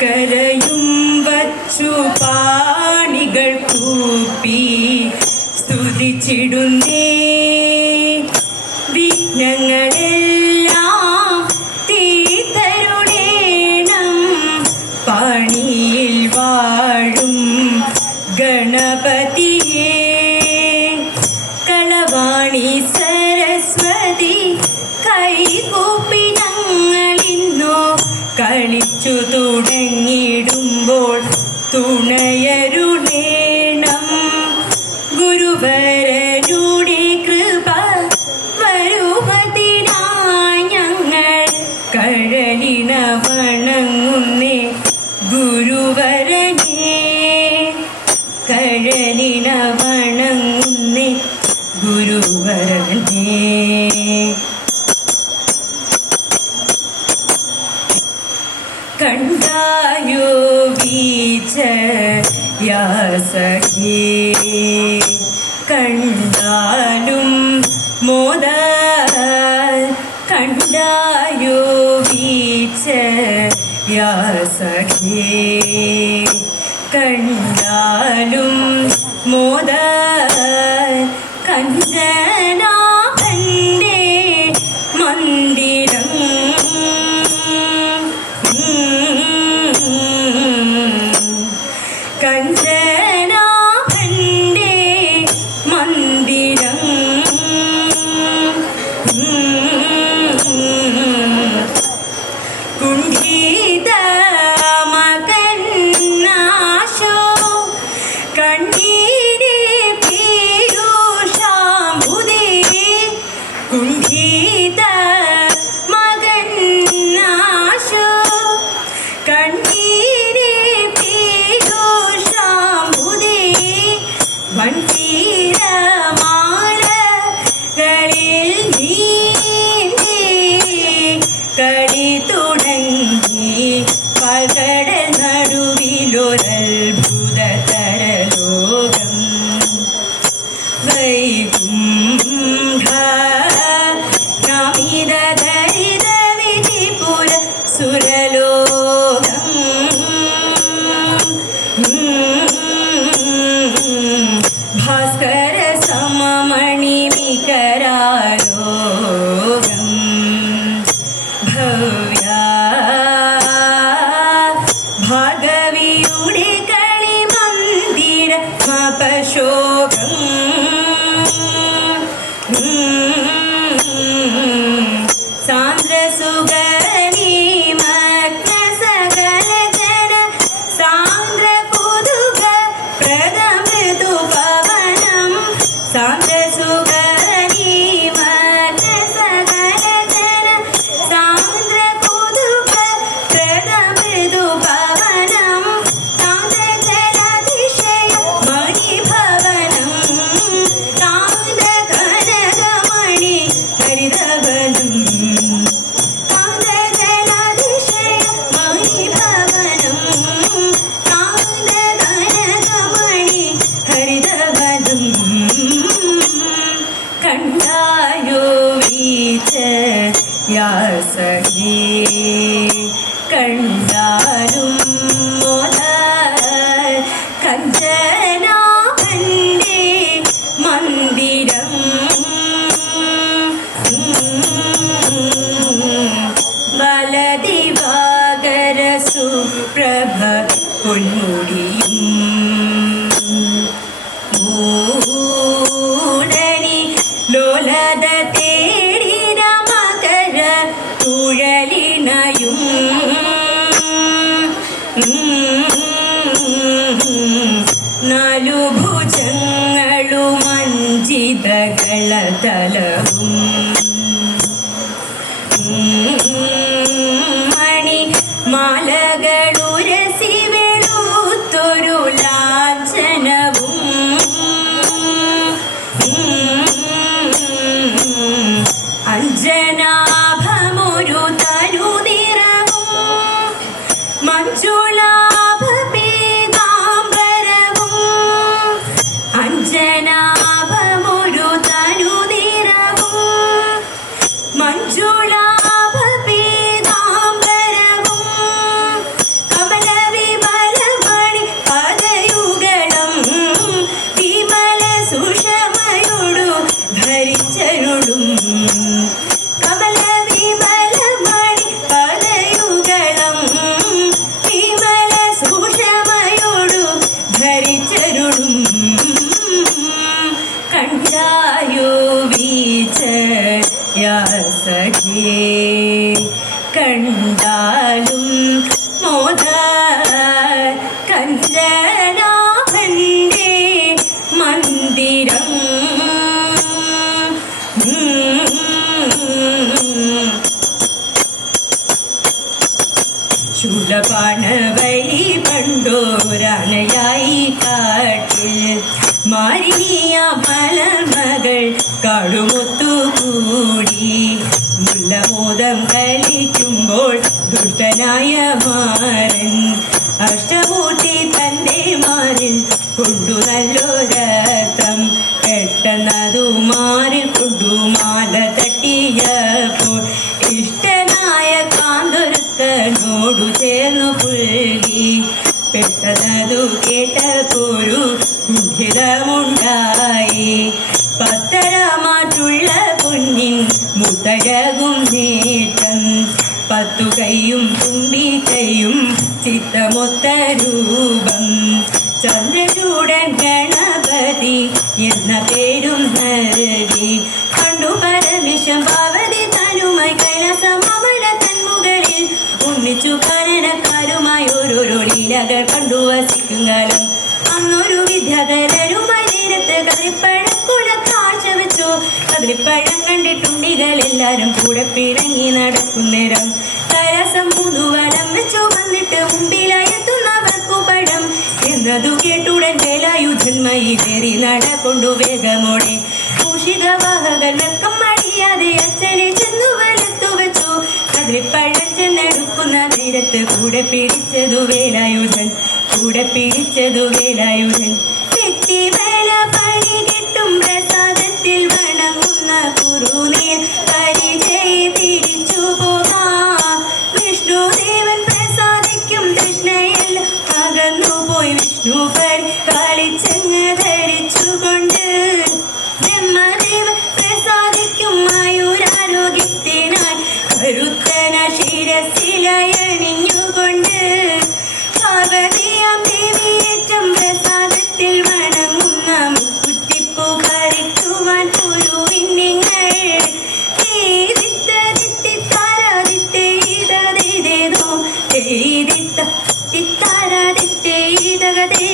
good. തുണയരുളേണം ഗുരുവരരുടെ കൃപ വരുവതിനായി ഞങ്ങൾ കഴലിന വണങ്ങുന്നേ ഗുരുവരനേ കഴലിന കണ്ടാലും മോദ കണ്ടായോ വീച്ച യാസഖേ കണ്ടാലും മോദ കഞ്ചനാഭന്റെ ഒരു മപശോകം സാന്ദ്ര സുഗനീമഗ്ന സകല ജന സാന്ദ്ര കുതുക പ്രദമൃദു പവനം സാന്ദ്ര ഹരിതവനം കണ്ടായോ വീച്ച യാസഖേ കണ്ടാലും മോദ സുപ്രഭ പൊന്മുടിയും മൂടനി ലോലത തേടിന മകര തുഴലിണയും നാലു ഭുജങ്ങളും അഞ്ചിതകള തലവും ലാഞ്ചനവും അഞ്ജനാഭമൊരു തനുനിറവും മഞ്ജുളാഭ പീതാംബരവും അഞ്ജനാഭമൊരു കണ്ടാലും മോദ കഞ്ചനാഭന്റെ മന്ദിരം. ശൂലപാണവൈ പണ്ടോരാനയായി കാട്ടിൽ മാരിനിയ മലമകൾ കാടുമൊത്തുകൂടി. മുല്ലമോദം കളിക്കുമ്പോൾ ദുഷ്ടനായ മാരൻ അഷ്ടമൂർത്തി തന്റെ മാറിൽ കൊണ്ടു നല്ലൊരർത്ഥം. പെട്ടെന്നതു മാറി കൊണ്ടു മാല തട്ടിയപ്പോൾ ഇഷ്ടനായ കാന്തൊരുത്തനോടു ചേർന്നു പുൽകി. പെട്ടെന്നതു കേട്ടപ്പോരു കുണ്ഠിതമുണ്ടായി. ചന്ദ്രചൂടൻ ഗണപതി എന്ന പേരും ഹരവി കണ്ടു പരമേശം പാർവതി തനുമായി കൈലാസമല തന്മുകളിൽ ഒന്നിച്ചു കാനനക്കാരുമായി ഓരോരോ ലീലകൾ കണ്ടു വസിക്കും അന്നൊരു വിദ്യാധരനുമായി നേരത്ത് കതിരിപ്പഴക്കുള്ള കാഴ്ച വെച്ചു. കതിരിപ്പഴം കണ്ടിട്ടുണ്ടികൾ എല്ലാരും കൂടെ പിഴങ്ങി നടക്കുന്നേരം കരസം മൂന്നു വലം വെച്ചു. വന്നിട്ട് പഴം എന്നതു കേട്ടുടൻ വേലായുധന്മയി കയറി നടക്കൊണ്ടു വേഗമോടെ. ഭൂഷിതവാഹകൻ വെക്കം അടിയാതെ അച്ഛനെ ചെന്നു വലത്തു വെച്ചു. കതിരിപ്പഴം ചെന്നെടുക്കുന്ന നേരത്ത് കൂടെ പിടിച്ചതു വേലായുധൻ. കൂടെ പിടിച്ചതു വേലായുധൻ. മനസ്സിലയണിഞ്ഞുകൊണ്ട് പാർവതിയാം ദേവിയേറ്റം പ്രസാദത്തിൽ വണങ്ങുന്ന കുട്ടിപ്പുകാരിക്കുവാൻ പുരുവിന്നിങ്ങൾ ോ ിത്താരാതിത്തേതകതേ